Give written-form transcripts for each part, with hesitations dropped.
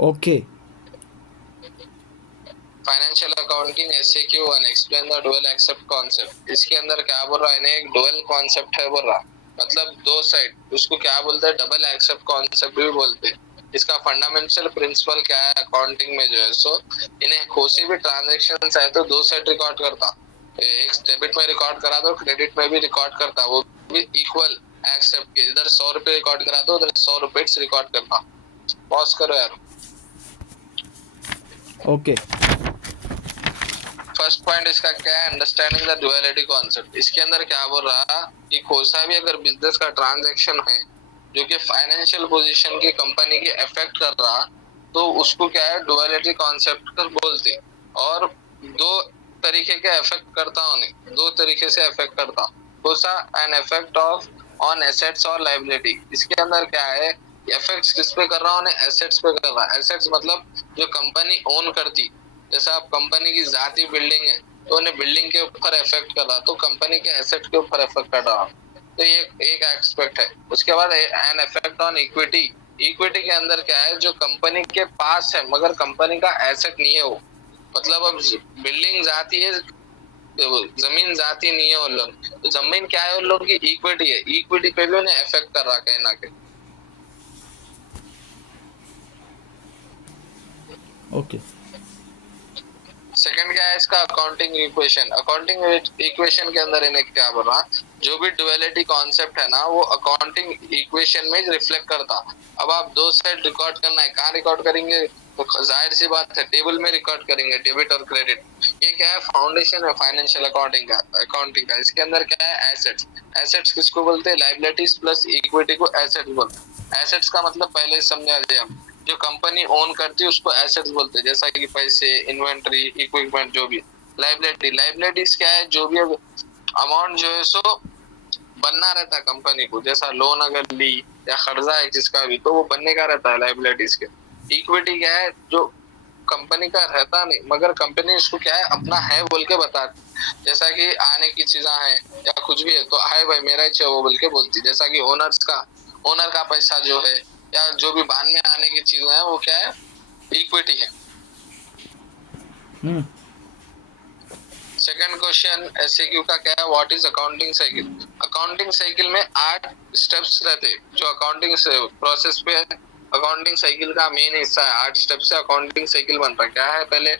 Okay. Financial accounting SAQ1 explain the dual aspect concept. इसके अंदर क्या बोल रहा है ना, एक डुअल कॉन्सेप्ट है बोल रहा, मतलब दो साइड, उसको क्या बोलते हैं, डबल एक्सेप्ट कॉन्सेप्ट भी बोलते हैं। इसका फंडामेंटल प्रिंसिपल क्या है अकाउंटिंग में जो है, सो इन्हें कोई भी ट्रांजेक्शन है तो दो साइड रिकॉर्ड करता, एक डेबिट में रिकॉर्ड करा दो, क्रेडिट में भी रिकॉर्ड करता, वो भी इक्वल एक्सेप्ट के, इधर 100 रुपए रिकॉर्ड करा दो, उधर 100 रुपए रिकॉर्ड करता। पॉज करो यार। ओके। फर्स्ट पॉइंट इसका क्या है, अंडरस्टैंडिंग द ड्युअलिटी कॉन्सेप्ट। इसके अंदर क्या बोल रहा कि कोई सा भी अगर बिजनेस का ट्रांजैक्शन है जो कि फाइनेंशियल पोजीशन की कंपनी की अफेक्ट कर रहा, तो उसको क्या है, ड्युअलिटी कॉन्सेप्ट बोलते। और दो तरीके के अफेक्ट करता उन्हें, दो तरीके से अफेक्ट करता। कौन सा, an effect of on assets और लायबिलिटी। इसके अंदर क्या है, इफेक्ट्स किस पे कर रहा हूँ, एसेट्स पे कर रहा है। एसेट्स मतलब जो कंपनी ओन करती, जैसा आप कंपनी की जाती बिल्डिंग है तो उन्हें बिल्डिंग के ऊपर इफेक्ट कर रहा, तो कंपनी के एसेट के ऊपर इफेक्ट कर रहा, तो ये एक एक्सपेक्ट है। उसके बाद an effect on equity. Equity के अंदर क्या है, जो कंपनी के पास है मगर कंपनी का एसेट नहीं है वो, मतलब अब बिल्डिंग जाती है, तो जमीन जाती नहीं है उन लोग, तो जमीन क्या है उन लोगों की, इक्विटी है, इक्विटी पे भी उन्हें इफेक्ट कर रहा कहीं ना कहीं। ओके। सेकंड क्या है इसका, अकाउंटिंग इक्वेशन। अकाउंटिंग इक्वेशन के अंदर इन्हें क्या बोल रहा, जो भी ड्युअलिटी कॉन्सेप्ट है ना, वो अकाउंटिंग इक्वेशन में रिफ्लेक्ट करता। अब आप दो साइड रिकॉर्ड करना है, कहाँ रिकॉर्ड करेंगे, तो जाहिर सी बात है टेबल में रिकॉर्ड करेंगे, डेबिट और क्रेडिट। ये क्या है, फाउंडेशन है फाइनेंशियल अकाउंटिंग का। इसके अंदर क्या है, एसेट्स। एसेट्स किसको बोलते हैं, लायबिलिटीज प्लस इक्विटी को एसेट्स बोलते हैं। एसेट्स का मतलब पहले समझा दिया हम, जो कंपनी ओन करती है उसको एसेट्स बोलते हैं, जैसा कि पैसे, इन्वेंट्री, इक्विपमेंट, जो भी। लाइबिलिटी, लाइबिलिटीज क्या है, जो भी अमाउंट जो है सो बनना रहता है कंपनी को, जैसा लोन अगर ली या कर्जा है जिसका भी, तो वो बनने का रहता है लाइबिलिटीज के। इक्विटी क्या है, जो कंपनी का रहता नहीं मगर कंपनी उसको क्या है, अपना है बोल के बताती, जैसा कि आने की चीजें है या कुछ भी है तो है भाई मेरा ही वो बोल के बोलती, जैसा कि ओनर का पैसा जो है या जो भी बाद में आने की चीजें है वो क्या है, इक्विटी है। हम्म। सेकंड क्वेश्चन SAQ का क्या है, what is accounting cycle. Accounting cycle में 8 स्टेप्स रहते, जो अकाउंटिंग प्रोसेस पे अकाउंटिंग साइकिल का मेन हिस्सा है। 8 स्टेप से अकाउंटिंग साइकिल बनता है। क्या है पहले,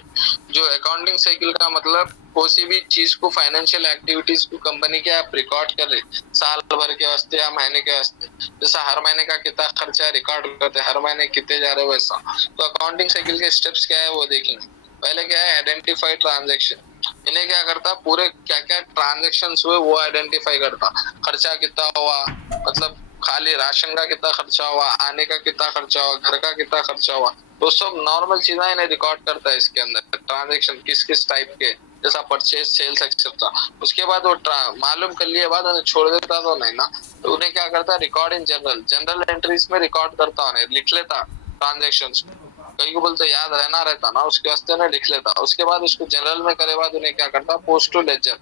जो अकाउंटिंग साइकिल का मतलब कोई भी चीज को, फाइनेंशियल एक्टिविटीज को कंपनी के आप रिकॉर्ड कर रहे साल भर के वास्ते या महीने के वास्ते, जैसा हर महीने का कितना खर्चा है रिकॉर्ड करते, हर महीने कितने जा रहे हो वैसा। तो अकाउंटिंग साइकिल के स्टेप्स क्या है वो देखेंगे। पहले क्या है, आइडेंटिफाई ट्रांजेक्शन। इन्हें क्या करता, पूरे क्या क्या ट्रांजेक्शन हुए वो आइडेंटिफाई करता, खर्चा कितना हुआ, मतलब खाली राशन का कितना खर्चा हुआ, आने का कितना खर्चा हुआ, घर का कितना खर्चा हुआ, तो सब नॉर्मल चीजें इन्हें रिकॉर्ड करता है इसके अंदर। ट्रांजेक्शन किस किस टाइप के, जैसा परचेज, सेल्स एक्सेट्रा। उसके बाद वो मालूम कर लिए बाद उन्हें छोड़ देता तो नहीं ना, तो उन्हें क्या करता, record in general, general entries में रिकॉर्ड करता, उन्हें लिख लेता ट्रांजेक्शन। कई को बोलते याद रहना रहता ना, उसके वास्ते उन्हें लिख लेता। उसके बाद उसको जनरल में करे बाद उन्हें क्या करता, पोस्ट टू लेजर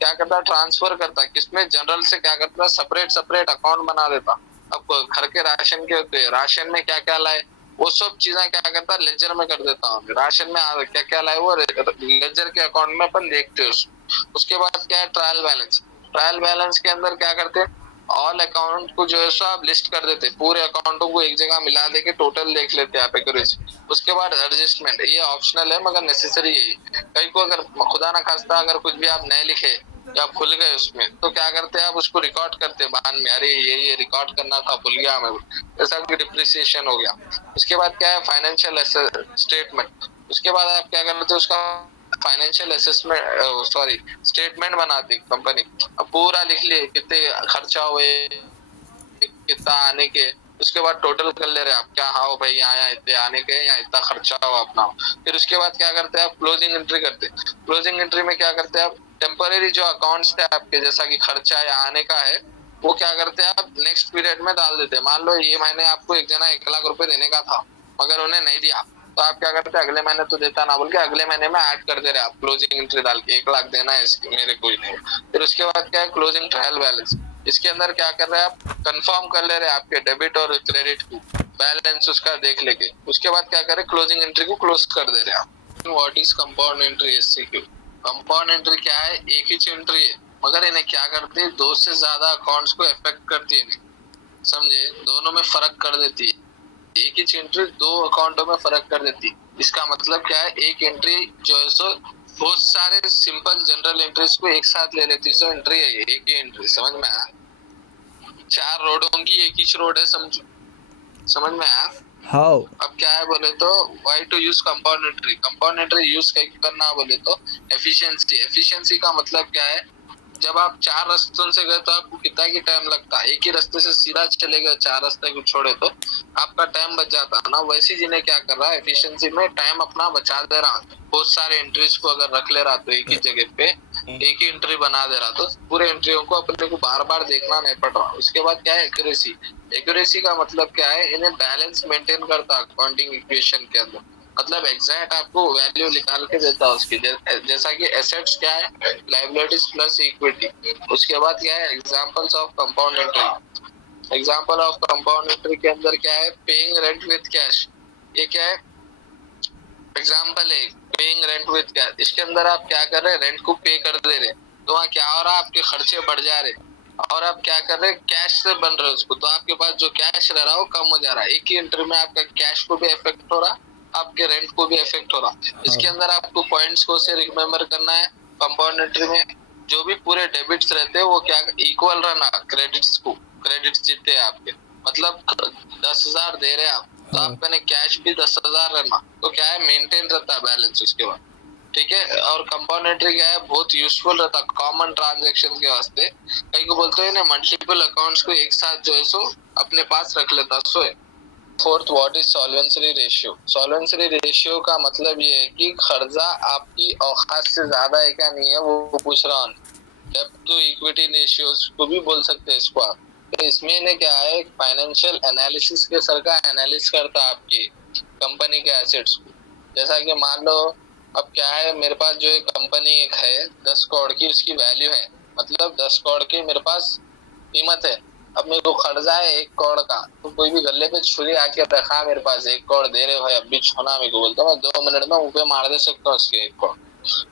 क्या करता, ट्रांसफर करता, किसमें, जनरल से क्या करता, सेपरेट सेपरेट अकाउंट बना देता। अब घर के राशन के होते हैं, राशन में क्या क्या लाए वो सब चीजें क्या करता, लेजर में कर देता हूँ। राशन में क्या क्या लाए वो लेजर के अकाउंट में अपन देखते हैं उसके बाद क्या है, ट्रायल बैलेंस। ट्रायल बैलेंस के अंदर क्या करते हैं, ऑल अकाउंट को जो है सो आप लिस्ट कर देते, पूरे अकाउंटों को एक जगह मिला दे के टोटल देख लेते हैं आप एक्यूरेसी। उसके बाद एडजस्टमेंट, ये ऑप्शनल है मगर नेसेसरी है। कई को अगर खुदा ना खास्ता अगर कुछ भी आप नए लिखे या आप भूल गए उसमें, तो क्या करते हैं आप उसको रिकॉर्ड करते हैं बाद में, अरे ये रिकॉर्ड करना था भूल गया मैं, जैसा कि डिप्रिसिएशन हो गया। उसके बाद क्या है, फाइनेंशियल स्टेटमेंट। उसके बाद आप क्या करते हैं, उसका फाइनेंशियल असेसमेंट, सॉरी, स्टेटमेंट बनाती कंपनी। अब पूरा लिख लिए कितने खर्चा हुए, कितना आने के, उसके बाद टोटल कर ले रहे आप, क्या हाँ भाई यहाँ इतने आने के, यहाँ इतना खर्चा हुआ अपना। फिर उसके बाद क्या करते हैं आप, क्लोजिंग एंट्री करते हैं। क्लोजिंग एंट्री में क्या करते हैं आप, टेम्पररी जो अकाउंट्स थे आपके, जैसा कि खर्चा या आने का है, वो क्या करते हैं आप नेक्स्ट पीरियड में डाल देते हैं। मान लो ये महीने आपको एक जना 1 लाख रुपए देने का था मगर उन्हें नहीं दिया, तो आप क्या करते हैं, अगले महीने तो देता ना बोल के अगले महीने में ऐड कर दे रहे आप, क्लोजिंग एंट्री डाल के 1 लाख देना है इसके मेरे कोई नहीं। फिर उसके बाद क्या है, क्लोजिंग ट्रायल बैलेंस। इसके अंदर क्या कर रहे हैं आप, कंफर्म कर ले रहे हैं आपके डेबिट और क्रेडिट को, बैलेंस उसका देख लेके उसके बाद क्या करे, क्लोजिंग एंट्री को क्लोज कर दे रहे हैं आप। What is compound entry SCQ? Compound entry क्या है, एक ही एंट्री है मगर इन्हें क्या करती है, दो से ज्यादा अकाउंट्स को इफेक्ट करती है, समझे, दोनों में फर्क कर देती है। एक ही एंट्री दो अकाउंटों में फर्क कर देती है। इसका मतलब क्या है, एक एंट्री जो है सो बहुत सारे सिंपल जनरल एंट्रीज को एक साथ ले लेती है, सो एंट्री है ये, एक ही एंट्री, समझ में आया? 4 रोडों की एक ही रोड है, समझो, समझ में आया? हाउ अब क्या है बोले तो, why to use compound entry? Compound entry use करना बोले तो एफिशिएंसी। एफिशिएंसी का मतलब क्या है, जब आप 4 रास्तों से गए तो आपको कितना की टाइम लगता है, एक ही रास्ते से सीधा चले गए 4 रास्ते को छोड़े तो आपका टाइम बच जाता है ना। वैसे जिन्हें क्या कर रहा है, एफिशिएंसी में टाइम अपना बचा दे रहा, बहुत सारे एंट्रीज को अगर रख ले रहा तो एक ही जगह पे एक ही एंट्री बना दे रहा, तो पूरे एंट्रियों को अपने को बार बार देखना नहीं पड़ रहा। उसके बाद क्या है, एक्यूरेसी। एक्यूरेसी का मतलब क्या है, इन्हें बैलेंस मेंटेन करता अकाउंटिंग इक्वेशन के अंदर, मतलब एग्जैक्ट आपको वैल्यू निकाल के देता है उसकी। जैसा कि एसेट्स क्या है, लायबिलिटीज प्लस इक्विटी। उसके बाद क्या है, examples of compound entry. Example of compound entry के अंदर क्या है, पेइंग रेंट विद कैश। ये क्या है, एग्जांपल है पेइंग रेंट विद कैश। इसके अंदर आप क्या कर रहे हैं, रेंट को पे कर दे रहे, तो वहाँ क्या हो रहा है, आपके खर्चे बढ़ जा रहे, और आप क्या कर रहे हैं, कैश से बन रहे उसको, तो आपके पास जो कैश रह रहा है वो कम हो जा रहा है। एक ही एंट्री में आपका कैश को भी इफेक्ट हो रहा, आपके रेंट को भी इफेक्ट हो रहा। इसके अंदर आपको पॉइंट्स को से रिमेम्बर करना है, कंपाउंड एंट्री में जो भी पूरे डेबिट्स रहते हैं वो क्या इक्वल रहना क्रेडिट्स को। क्रेडिट्स जितने हैं आपके, मतलब 10,000 दे रहे हैं आप, तो आपका ने कैश भी 10,000 रहना, तो क्या है, मेंटेन रहता है बैलेंस उसके बाद, ठीक है। और कंपाउंड एंट्री क्या है, बहुत यूजफुल रहता है कॉमन ट्रांजैक्शन के वास्ते। कई को बोलते हैं ना, मल्टीपल अकाउंट्स को एक साथ जो है सो अपने पास रख लेता सो है। Fourth, what is solvency ratio? Solvency ratio का मतलब ये है कि खर्चा आपकी औकात से ज्यादा है क्या नहीं है, वो पूछ रहा हूँ। डेब्ट टू इक्विटी रेशियोज को भी बोल सकते हैं इसको आप। तो इसमें इन्हें क्या है, फाइनेंशियल एनालिसिस के सर का एनालिसिस करता है आपकी कंपनी के एसेट्स को। जैसा कि मान लो अब क्या है, मेरे पास जो एक कंपनी एक है 10 करोड़ की उसकी वैल्यू है, मतलब 10 करोड़ की मेरे पास कीमत है। अब मेरे को खर्चा है 1 करोड़ का, तो कोई भी गले पे छुरी आके रखा मेरे पास, 1 करोड़ दे रहे हो, अब भी छोना मेरे को, बोलता मैं 2 मिनट में मुंह पे मार दे सकता हूँ उसके 1 करोड़।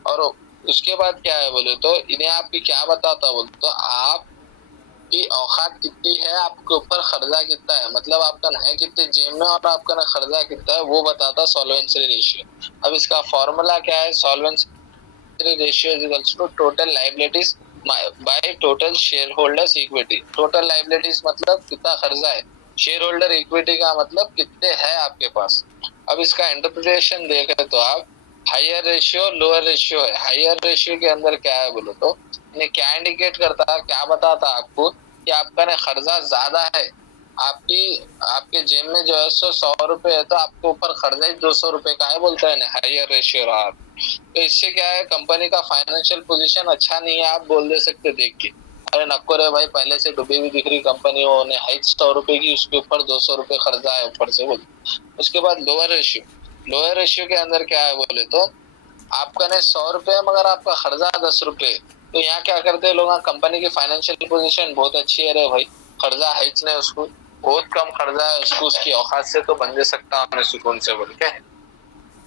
और उसके बाद क्या है बोले तो, इन्हें आपकी क्या बताता बोले तो, आपकी औकात कितनी है, आपके ऊपर खर्चा कितना है, मतलब आपका है कितने जेब में और आपका ना खर्चा कितना है, वो बताता सॉल्वेंसी रेशियो। अब इसका फॉर्मूला क्या है, solvency ratio is equals to total liabilities by total share holders equity. Total liabilities मतलब कितना खर्चा है, शेयर होल्डर इक्विटी का मतलब कितने है आपके पास। अब इसका इंटरप्रिटेशन देखें तो आप, हायर रेशियो लोअर रेशियो है। हायर रेशियो के अंदर क्या है बोलो तो, इन्हें क्या इंडिकेट करता है, क्या बताता है आपको कि आपका ना खर्चा ज्यादा है, आपकी आपके जेब में जो है 100 रुपए है, तो आपके ऊपर खर्चा ही 200 रुपए का है, बोलता है ना हायर रेशियो रहा। तो इससे क्या है, कंपनी का फाइनेंशियल पोजीशन अच्छा नहीं है, आप बोल दे सकते देख के, अरे नक्को रे भाई, पहले से डूबी हुई दिख रही कंपनी, ने हाइट 100 रुपए की, उसके ऊपर 200 रुपए खर्चा है ऊपर से बोल। उसके बाद लोअर रेशियो। लोअर रेशियो के अंदर क्या है बोले तो, आपका ने 100 रुपए मगर आपका खर्चा 10 रुपए, तो यहाँ क्या करते हैं लोग, कंपनी की फाइनेंशियल पोजीशन बहुत अच्छी है रे भाई, खर्चा है नहीं उसको, बहुत कम खर्चा है उसको, उसकी औकात से तो बन दे सकता हूँ सुकून से बोल के।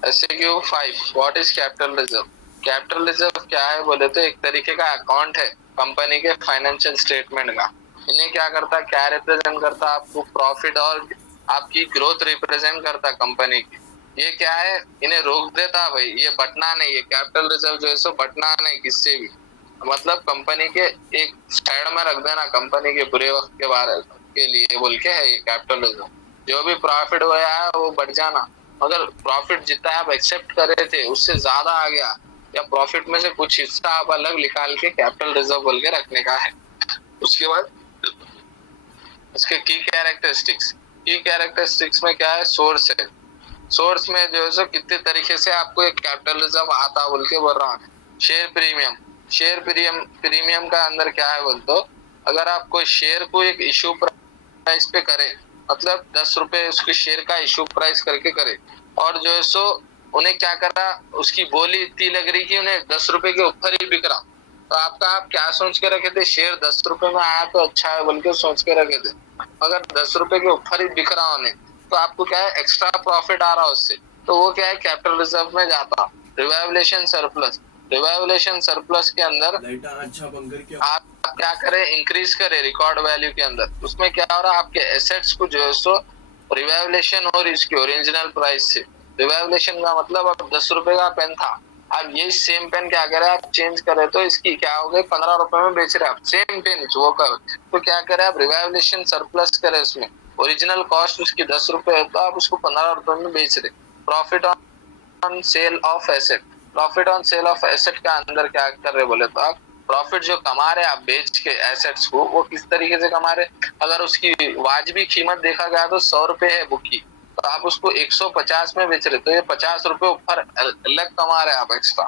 SAQ 5, what is capital reserve? Capital reserve क्या है बोले तो, एक तरीके का अकाउंट है कंपनी के फाइनेंशियल स्टेटमेंट का। इन्हें क्या करता, क्या रिप्रेजेंट करता, आपको प्रॉफिट और आपकी ग्रोथ रिप्रेजेंट करता कंपनी की। ये क्या है, इन्हें रोक देता भाई, ये बटना नहीं है, कैपिटल रिजर्व जो है सो बटना नहीं किससे भी, मतलब कंपनी के एक साइड में रख देना, कंपनी के बुरे वक्त के बारे के लिए बोल के है ये कैपिटल रिजर्व। जो भी प्रॉफिट हुआ है वो बढ़ जाना, अगर प्रॉफिट जितना आप एक्सेप्ट कर रहे थे उससे ज्यादा आ गया, या प्रॉफिट में से कुछ हिस्सा आप अलग निकाल के कैपिटल रिजर्व बोल के रखने का है। उसके बाद इसके की कैरेक्टरिस्टिक्स में क्या है, सोर्स है। सोर्स में जो है सो कितने तरीके से आपको एक कैपिटल रिजर्व आता बोल के बोल रहा है। Share premium. शेयर प्रीमियम का अंदर क्या है बोल तो, अगर आप कोई शेयर को एक इशू प्राइस पे करे, मतलब 10 रुपए उसके शेयर का इशू प्राइस करके करे, और जो है सो उन्हें क्या करा, उसकी बोली इतनी लग रही कि उन्हें 10 रुपए के ऊपर ही बिक रहा, तो आप क्या सोच के रखे थे, शेयर 10 रुपए में आया तो अच्छा है बोल के सोच के रखे थे, अगर 10 रुपए के ऊपर ही बिक रहा उन्हें, तो आपको क्या है एक्स्ट्रा प्रॉफिट आ रहा है उससे, तो वो क्या है कैपिटल रिजर्व में जाता। रिवैल्यूएशन सरप्लस, रिवैल्यूएशन सरप्लस के अंदर आप क्या करें इंक्रीज करें रिकॉर्ड वैल्यू के अंदर, उसमें क्या हो रहा है आपके एसेट्स को जो है सो रिवैल्यूएशन हो रही इसकी ओरिजिनल प्राइस से। रिवैल्यूएशन का मतलब अब 10 रुपए का पेन था, अब ये सेम पेन क्या करे आप चेंज करे तो इसकी क्या हो गई 15 रुपए में बेच रहे आप सेम पेन वो कर, तो क्या करे आप रिवैल्यूएशन सरप्लस करे उसमें, ओरिजिनल कॉस्ट उसकी 10 रुपए है तो आप उसको 15 रुपए में बेच रहे। Profit on sale of asset, profit on sale of asset का अंदर क्या कर रहे बोले तो आप प्रॉफिट जो कमा रहे आप बेच के एसेट्स को वो किस तरीके से कमा रहे, अगर उसकी वाजिबी कीमत देखा गया तो 100 रुपए है बुक की, तो आप उसको 150 में बेच रहे तो ये 50 रुपए ऊपर अलग कमा रहे आप एक्स्ट्रा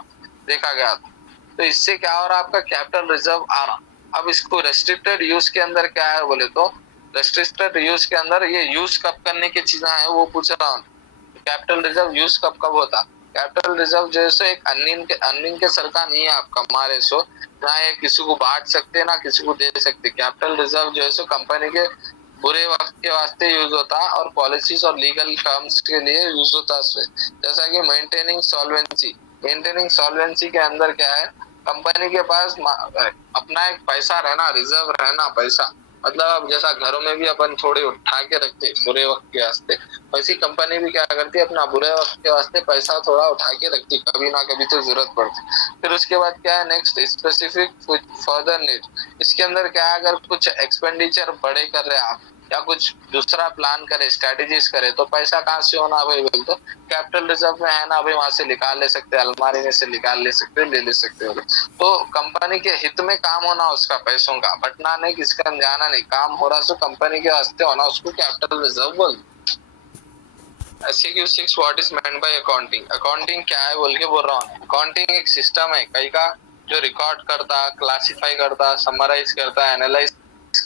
देखा गया तो इससे क्या हो रहा है आपका कैपिटल रिजर्व आ रहा। अब इसको रेस्ट्रिक्टेड यूज के अंदर क्या है बोले तो रेस्ट्रिक्टेड यूज के अंदर ये यूज कब करने की चीजें है वो पूछ रहा हूँ। कैपिटल रिजर्व यूज कब कब होता, कैपिटल रिजर्व जैसे एक अर्निंग के सर का नहीं है आपका हमारे सो ना ये किसी को बांट सकते ना किसी को दे सकते। कैपिटल रिजर्व जो है सो कंपनी के बुरे वक्त के वास्ते यूज होता है और पॉलिसीज और लीगल टर्म्स के लिए यूज होता है। जैसा कि मेंटेनिंग सॉल्वेंसी, मेंटेनिंग सॉल्वेंसी के अंदर क्या है कंपनी के पास अपना एक पैसा रहना रिजर्व रहना पैसा, मतलब अब जैसा घरों में भी अपन थोड़े उठा के रखते बुरे वक्त के वास्ते, वैसी कंपनी भी क्या करती है अपना बुरे वक्त के वास्ते पैसा थोड़ा उठा के रखती कभी ना कभी तो जरूरत पड़ती। फिर उसके बाद क्या है नेक्स्ट स्पेसिफिक फर्दर नीड, इसके अंदर क्या है अगर कुछ एक्सपेंडिचर बड़े कर रहे हैं आप या कुछ दूसरा प्लान करे स्ट्रेटेजीज करे तो पैसा कहाँ से होना भाई बोल तो कैपिटल रिजर्व में है ना भाई, वहां से निकाल ले सकते हैं अलमारी में से निकाल ले सकते ले ले सकते हो। तो कंपनी के हित में काम होना उसका पैसों का बटना नहीं किसका जाना नहीं काम हो रहा सो कंपनी के वास्ते होना उसको कैपिटल रिजर्व बोल। SEQ 6 what is meant by accounting, accounting क्या है बोल के बोल रहा हूँ। अकाउंटिंग एक सिस्टम है कई का जो रिकॉर्ड करता क्लासिफाई करता समराइज करता एनालाइज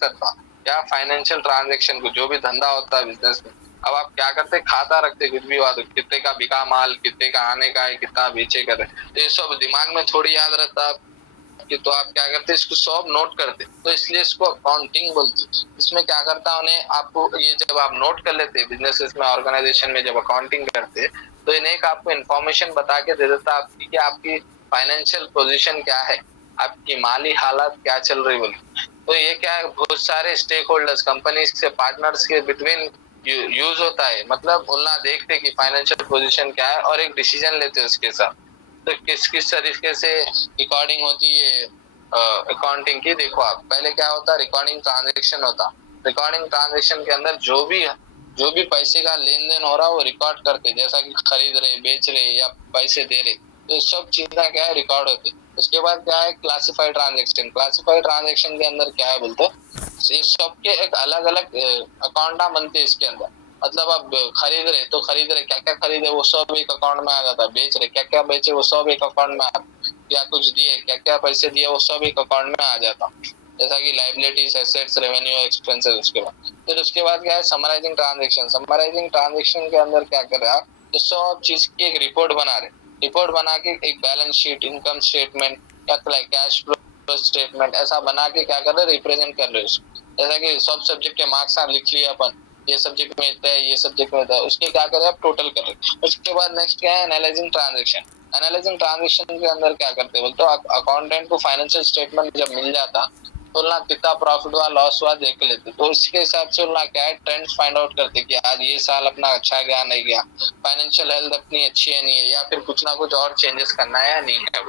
करता या फाइनेंशियल ट्रांजैक्शन को जो भी धंधा होता है बिजनेस में। अब आप क्या करते खाता रखते कुछ भी बात कितने का बिका माल कितने का आने का है कितना बेचे कर तो ये सब दिमाग में थोड़ी याद रहता कि तो आप क्या करते इसको सब नोट करते तो इसलिए इसको अकाउंटिंग बोलते। इसमें क्या करता उन्हें आपको ये जब आप नोट कर लेते बिजनेसेस में ऑर्गेनाइजेशन में जब अकाउंटिंग करते तो इन्हें एक आपको इन्फॉर्मेशन बता के दे देता आपकी कि आपकी फाइनेंशियल पोजीशन क्या है आपकी माली हालत क्या चल रही बोली। तो ये क्या है बहुत सारे स्टेक होल्डर्स कंपनी से पार्टनर्स के बिटवीन यूज होता है, मतलब उनना देखते कि फाइनेंशियल पोजीशन क्या है और एक डिसीजन लेते हैं उसके साथ। तो किस किस तरीके से रिकॉर्डिंग होती है अकाउंटिंग की देखो आप पहले क्या होता रिकॉर्डिंग ट्रांजैक्शन होता, रिकॉर्डिंग ट्रांजैक्शन के अंदर जो भी पैसे का लेन देन हो रहा है वो रिकॉर्ड करते जैसा कि खरीद रहे बेच रहे या पैसे दे रहे तो सब चीजें क्या है रिकॉर्ड होती। उसके बाद क्या है क्लासिफाइड ट्रांजैक्शन, क्लासिफाइड ट्रांजैक्शन के अंदर क्या है बोलते ये सबके एक अलग अलग अकाउंट बनते हैं इसके अंदर, मतलब आप खरीद रहे तो खरीद रहे क्या क्या खरीदे वो सब एक अकाउंट में आ जाता, बेच रहे क्या क्या बेचे वो सब एक अकाउंट में आ, क्या कुछ दिए क्या क्या पैसे दिए वो सब एक अकाउंट में आ जाता जैसा कि लाइबिलिटीज एसेट्स रेवेन्यू एक्सपेंसेस। उसके बाद क्या है समराइजिंग ट्रांजैक्शन, समराइजिंग ट्रांजैक्शन के अंदर क्या कर रहे हैं आप तो सब चीज की एक रिपोर्ट बना रहे, रिपोर्ट बना के एक बैलेंस शीट इनकम स्टेटमेंट या कैश फ्लो स्टेटमेंट ऐसा बना के क्या कर रहे रिप्रेजेंट कर रहे उसको, जैसा कि सब सब्जेक्ट के मार्क्स लिख लिया अपन ये सब्जेक्ट में इतना है ये सब्जेक्ट में इतना है उसके क्या करें आप टोटल कर रहे। उसके बाद नेक्स्ट क्या है एनालाइजिंग ट्रांजैक्शन, एनालाइजिंग ट्रांजैक्शन के अंदर क्या करते बोलते अकाउंटेंट को फाइनेंशियल स्टेटमेंट जब मिल जाता तो ना कितना प्रॉफिट हुआ लॉस हुआ देख लेते तो उसके हिसाब से ना क्या है ट्रेंड्स फाइंड आउट करते कि आज ये साल अपना अच्छा गया नहीं गया, फाइनेंशियल हेल्थ अपनी अच्छी है नहीं है या फिर कुछ ना कुछ और चेंजेस करना है या नहीं है।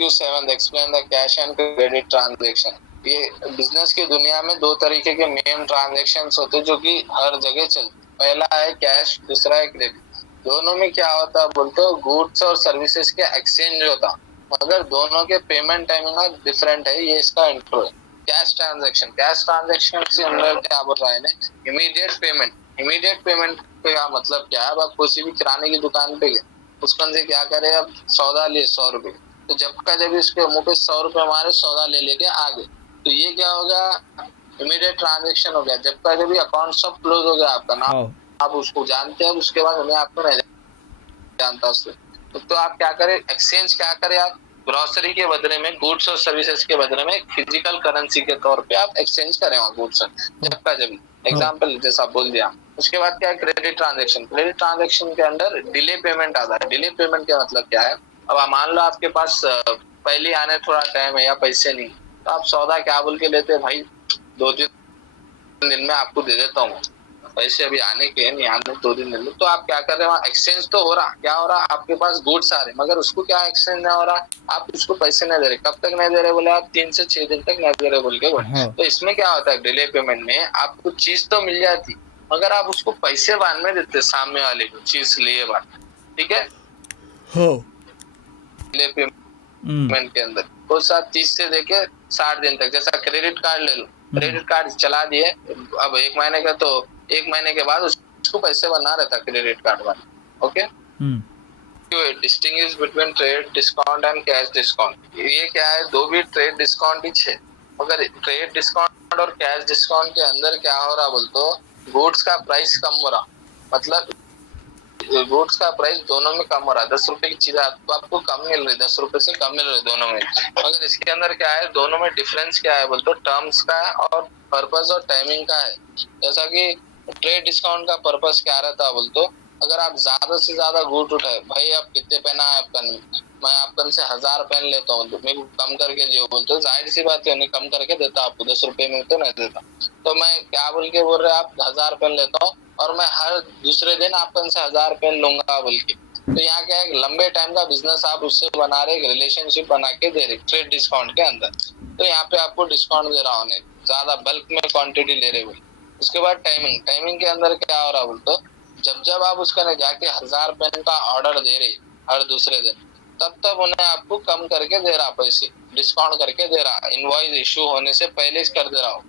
Q7 explain the cash and credit transaction, ये बिजनेस की दुनिया में दो तरीके के मेन ट्रांजैक्शन होते हैं जो कि हर जगह चलते, पहला है कैश दूसरा है क्रेडिट। दोनों में क्या होता है बोलते हो गुड्स और सर्विसेज के एक्सचेंज होता मगर दोनों के पेमेंट टाइमिंग डिफरेंट है, ये इसका इंट्रो है। कैश ट्रांजैक्शन, कैश ट्रांजैक्शन से अंदर क्या बोल रहा है इमीडिएट पेमेंट, इमीडिएट पेमेंट का मतलब क्या है अब आप किसी भी किराने की दुकान पे गए उसके से क्या करे अब सौदा लिए 100 रुपए तो जब का जब इसके मुंह पे 100 रुपए हमारे सौदा ले लेके आगे तो ये क्या होगा इमीडिएट ट्रांजैक्शन हो गया, जब का जब अकाउंट सब क्लोज हो गया आपका नाम आप उसको जानते हैं उसके बाद हमें आपको नहीं जानता उससे तो आप क्या करें एक्सचेंज क्या करें आप ग्रोसरी के बदले में गुड्स और सर्विसेज के बदले में फिजिकल करेंसी के तौर पे आप एक्सचेंज करें वहाँ गुड्स जब का जब एग्जाम्पल जैसा बोल दिया उसके बाद क्या है, क्रेडिट ट्रांजेक्शन। क्रेडिट ट्रांजेक्शन के अंदर डिले पेमेंट आता है। डिले पेमेंट का मतलब क्या है, अब मान लो आपके पास पहले आने थोड़ा टाइम है या पैसे नहीं, तो आप सौदा क्या बोल के लेते हैं, भाई 2-3 दिन में आपको दे देता हूँ, पैसे अभी आने के हैं, नहीं आने 2 दिन दे दो। तो आप क्या कर रहे हैं, वहाँ एक्सचेंज तो हो रहा, क्या हो रहा, आपके पास गुड्स आ रहे, मगर उसको क्या एक्सचेंज नहीं हो रहा, आप उसको पैसे नहीं दे रहे। कब तक नहीं दे रहे बोले, आप 3 से 6 दिन तक नहीं दे रहे बोल के बोले। हाँ तो इसमें क्या होता है, डिले पेमेंट में आपको चीज तो मिल जाती, मगर आप उसको पैसे बाद में देते सामने वाले को, चीज लिए बाद। ठीक है, हाँ डिले पेमेंट के अंदर वो 30 से लेके 60 दिन तक। जैसा क्रेडिट कार्ड ले लो, क्रेडिट कार्ड चला दिए, अब 1 महीने का, तो 1 महीने के बाद उसको पैसे बनना रहता क्रेडिट कार्ड वाला। Okay, distinguish between trade discount and cash discount. ये क्या है, दो भी ट्रेड डिस्काउंट ही है, मगर ट्रेड डिस्काउंट और कैश डिस्काउंट के अंदर क्या हो रहा बोल तो, गुड्स का प्राइस कम हो रहा, मतलब गुड्स का प्राइस दोनों में कम हो रहा है। 10 रुपए की चीज आपको कम मिल रही है, 10 रुपए से कम मिल रही है दोनों में। मगर इसके अंदर क्या है, दोनों में डिफरेंस क्या है बोल तो, टर्म्स का है और पर्पस और टाइमिंग का है। जैसा कि ट्रेड डिस्काउंट का पर्पस क्या रहता है बोल तो, अगर आप ज्यादा से ज्यादा गुड उठाए, भाई आप कितने पेन है आपका, मैं आपका से 1000 पेन लेता हूँ, तो मेरे को कम करके जो बोलते हो, जाहिर सी बात है उन्हें कम करके देता, आपको 10 रुपए में तो नहीं देता। तो मैं क्या बोल के बोल रहे, आप 1000 पेन लेता हूँ और मैं हर दूसरे दिन आपको से 1000 पेन लूंगा बोल के। तो यहाँ क्या है, लंबे टाइम का बिजनेस आप उससे बना रहे, रिलेशनशिप बना के दे रहे ट्रेड डिस्काउंट के अंदर। तो यहाँ पे आपको डिस्काउंट दे रहा हूँ, ज्यादा बल्क में क्वांटिटी ले रहे बोल। उसके बाद टाइमिंग, टाइमिंग के अंदर क्या हो रहा बोल तो, जब जब आप उसका जाके 1000 पेन का ऑर्डर दे रहे हर दूसरे दिन, तब तब उन्हें आपको कम करके दे रहा, पैसे डिस्काउंट करके दे रहा, इनवॉइस इशू होने से पहले कर दे रहा हूँ,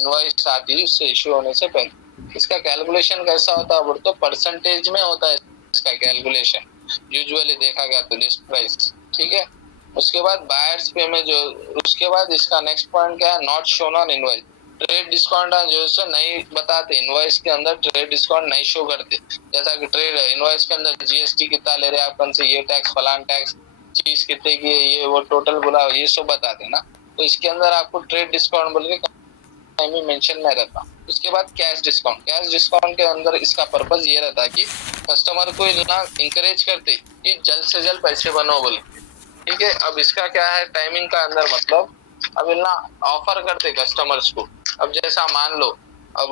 इनवॉइस आती है उससे इशू होने से पहले। इसका कैलकुलेशन कैसा होता है तो, परसेंटेज में होता है इसका कैलकुलेशन, यूजुअली देखा गया तो लिस्ट प्राइस। ठीक है, उसके बाद बायर्स पे में जो, उसके बाद इसका नेक्स्ट पॉइंट क्या है, not shown on invoice. Trade discount जो है नहीं बताते, इनवॉइस के अंदर ट्रेड डिस्काउंट नहीं शो करते। जैसा कि ट्रेड इनवॉइस के अंदर जीएसटी कितना ले रहे हैं अपन से, ये टैक्स फलान टैक्स, चीज कितने की है, ये वो टोटल बोला, ये सब बताते ना। तो इसके अंदर आपको ट्रेड डिस्काउंट बोल के टाइम में मेंशन नहीं रहता। उसके बाद कैश डिस्काउंट, कैश डिस्काउंट के अंदर इसका पर्पस ये रहता है कि कस्टमर को ना इंकरेज करते कि जल्द से जल्द पैसे बनो बोले। ठीक है, अब इसका क्या है, टाइमिंग का अंदर मतलब, अब ना ऑफर करते कस्टमर्स को। अब जैसा मान लो, अब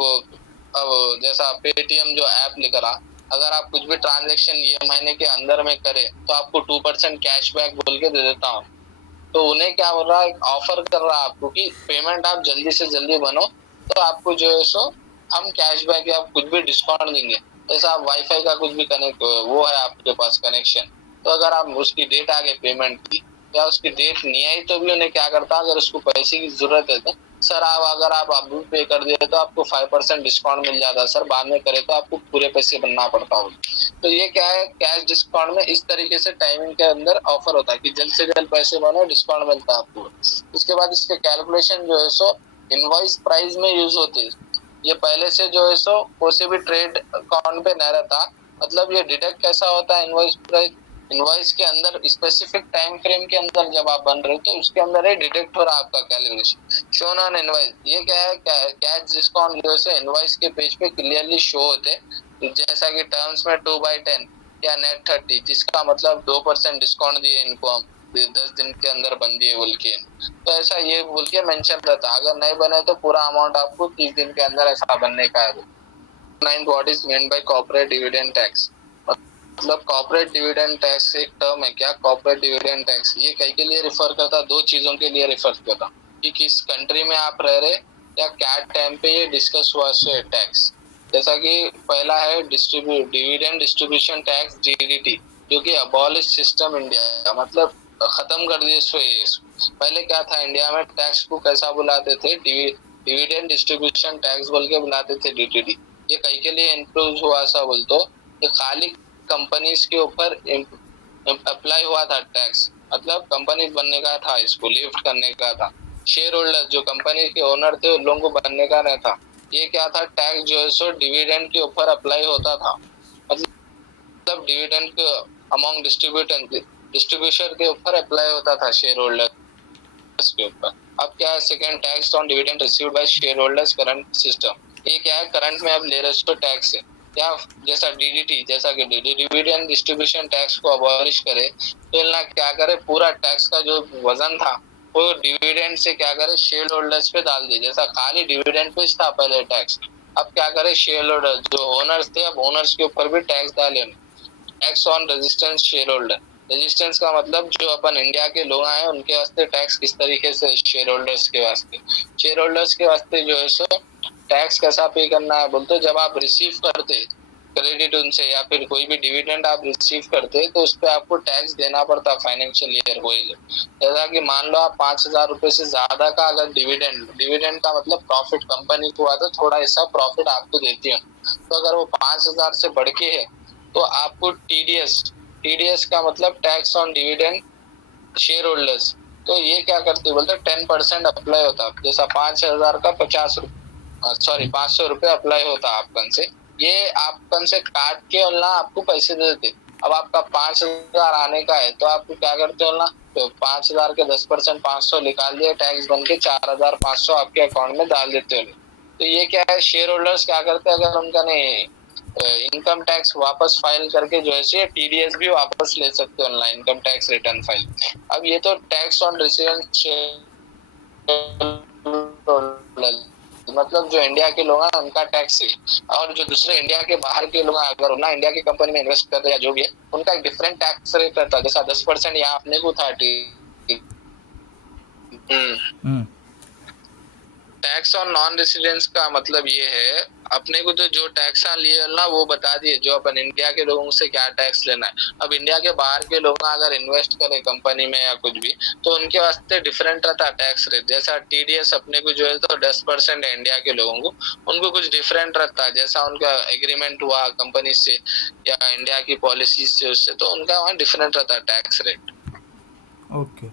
जैसा पेटीएम जो ऐप लेकर आ, अगर आप कुछ भी ट्रांजेक्शन ये महीने के अंदर में करें तो आपको 2% कैशबैक बोल के दे देता हूँ। तो उन्हें क्या हो रहा है, ऑफर कर रहा है आपको कि पेमेंट आप जल्दी से जल्दी बनो, तो आपको जो है सो हम कैशबैक या कुछ भी डिस्काउंट देंगे। जैसा आप वाईफाई का कुछ भी कनेक्ट वो है आपके पास कनेक्शन, तो अगर आप उसकी डेट आ गई पेमेंट की, या उसकी डेट नहीं आई, तो भी उन्हें क्या करता है, अगर उसको पैसे की जरूरत है तो सर आप अगर आप अभी पे कर दिए तो आपको 5% डिस्काउंट मिल जाता है सर, बाद में करे तो आपको पूरे पैसे बनना पड़ता होगा। तो ये क्या है, कैश डिस्काउंट में इस तरीके से टाइमिंग के अंदर ऑफर होता है कि जल्द से जल्द पैसे बनो, डिस्काउंट मिलता है आपको। उसके बाद इसके कैलकुलेशन जो है सो इनवॉइस प्राइस में यूज होते हैं। ये पहले से जो है सो कोई भी ट्रेड अकाउंट पे नहीं रहता, मतलब ये डिडक्ट कैसा होता है, इनवॉइस प्राइस, इनवॉइस के अंदर स्पेसिफिक टाइम फ्रेम के अंदर जब आप बन रहे हो तो उसके अंदर ही डिडक्ट हो रहा है आपका कैलकुलेशन। शोन ऑन इनवॉइस, ये क्या है, कैश डिस्काउंट जो है इनवॉइस के पेज पे क्लियरली शो होते, जैसा कि टर्म्स में 2/10 या नेट 30, जिसका मतलब 2% डिस्काउंट दिए इनको हम, 10 दिन के अंदर बन दिए बोल के। तो ऐसा ये बोल के मेंशन रहता, अगर नहीं बने तो पूरा अमाउंट आपको 30 दिन के अंदर ऐसा बनने का है। 9 what is meant by corporate dividend tax, मतलब कॉर्पोरेट डिविडेंड टैक्स एक टर्म है क्या, कॉर्पोरेट डिविडेंड टैक्स ये कई के लिए रिफर करता, दो चीजों के लिए रिफर करता, कि किस कंट्री में आप रह रहे या क्या टाइम पे ये डिस्कस हुआ टैक्स। जैसा कि पहला है डिविडेंड डिस्ट्रीब्यूशन टैक्स, डीडीटी, जो कि अबॉलिश सिस्टम इंडिया, मतलब खत्म कर दिए इसको। पहले क्या था, इंडिया में टैक्स को कैसा बुलाते थे, डिविडेंड डिस्ट्रीब्यूशन टैक्स बोल के बुलाते थे, डीटीडी। ये कई के लिए इंट्रोड्यूस हुआ ऐसा बोल तो, ये खाली कंपनीज के ऊपर अप्लाई हुआ था टैक्स, मतलब कंपनी बनने का था, इसको लिफ्ट करने का था। शेयर होल्डर जो कंपनी के ओनर थे उन लोगों को बनने का नहीं था। ये क्या था, टैक्स जो है सो डिविडेंड के ऊपर अप्लाई होता था, मतलब डिविडेंड के अमंग डिस्ट्रीब्यूशन के ऊपर अप्लाई होता था शेयर होल्डर्स के ऊपर। अब क्या है, second tax on dividend received by share holders current system, ये क्या है, करंट में आप ले रहे हो टैक्स है क्या, जैसा डीडीटी, जैसा कि डिविडेंड डिस्ट्रीब्यूशन टैक्स को अबॉलिश करे तो ना क्या करे, पूरा टैक्स का जो वजन था वो डिविडेंड से क्या करे, शेयर होल्डर्स पे डाल दिए। जैसा खाली डिविडेंड पे था पहले टैक्स, अब क्या करे, शेयर होल्डर जो ओनर्स थे अब ओनर्स के ऊपर भी टैक्स डाले। Tax on resistance share holder, resistance का मतलब जो अपन इंडिया के लोग आए उनके वास्ते टैक्स किस तरीके से, शेयर होल्डर्स के वास्ते, शेयर होल्डर्स के वास्ते जो है सो टैक्स कैसा पे करना है बोलते, जब आप रिसीव करते क्रेडिट उनसे या फिर कोई भी डिविडेंड आप रिसीव करते तो उस पर आपको टैक्स देना पड़ता फाइनेंशियल ईयर होए। जैसा कि मान लो आप 5,000 रुपए से ज्यादा का अगर डिविडेंड, डिविडेंड का मतलब प्रॉफिट, कंपनी को आता थोड़ा हिस्सा प्रॉफिट आपको देती है, तो अगर वो 5,000 से बढ़ के है तो आपको टीडीएस, टीडीएस का मतलब tax on dividend share holders, तो ये क्या करते बोलते 10% अप्लाई होता, जैसा 5,000 का 500 रुपए अप्लाई होता आपकन से, ये आपकन से काट के और ना आपको पैसे दे देते। अब आपका 5,000 आने का है तो आपको क्या करते हो ना, तो 5,000 के 10% 500 निकाल दिया, टैक्स बन के 4,500 आपके अकाउंट में डाल देते हो। तो ये क्या है, शेयर होल्डर्स क्या करते हैं, अगर उनका नहीं इनकम टैक्स वापस फाइल करके जो है टीडीएस भी वापस ले सकते हो online, income tax return file. अब ये तो टैक्स ऑन रेसिडेंस, मतलब जो इंडिया के लोग हैं उनका टैक्स है, और जो दूसरे इंडिया के बाहर के लोग हैं अगर ना इंडिया की कंपनी में इन्वेस्ट कर रहे हैं या जो भी है उनका एक डिफरेंट टैक्स रेट रहता है, जैसा 10% यहाँ अपने को था। टैक्स ऑन नॉन रेसिडेंस का मतलब ये है, अपने को तो जो टैक्स लिए ना वो बता दिए, जो अपन इंडिया के लोगों से क्या टैक्स लेना है। अब इंडिया के बाहर के लोग अगर इन्वेस्ट करें कंपनी में या कुछ भी तो उनके वास्ते डिफरेंट रहता है टैक्स रेट। जैसा टीडीएस अपने को जो है तो 10% है इंडिया के लोगों को, उनको कुछ डिफरेंट रहता है, जैसा उनका एग्रीमेंट हुआ कंपनी से या इंडिया की पॉलिसी से, उससे तो उनका वहाँ डिफरेंट रहता है टैक्स रेट। ओके।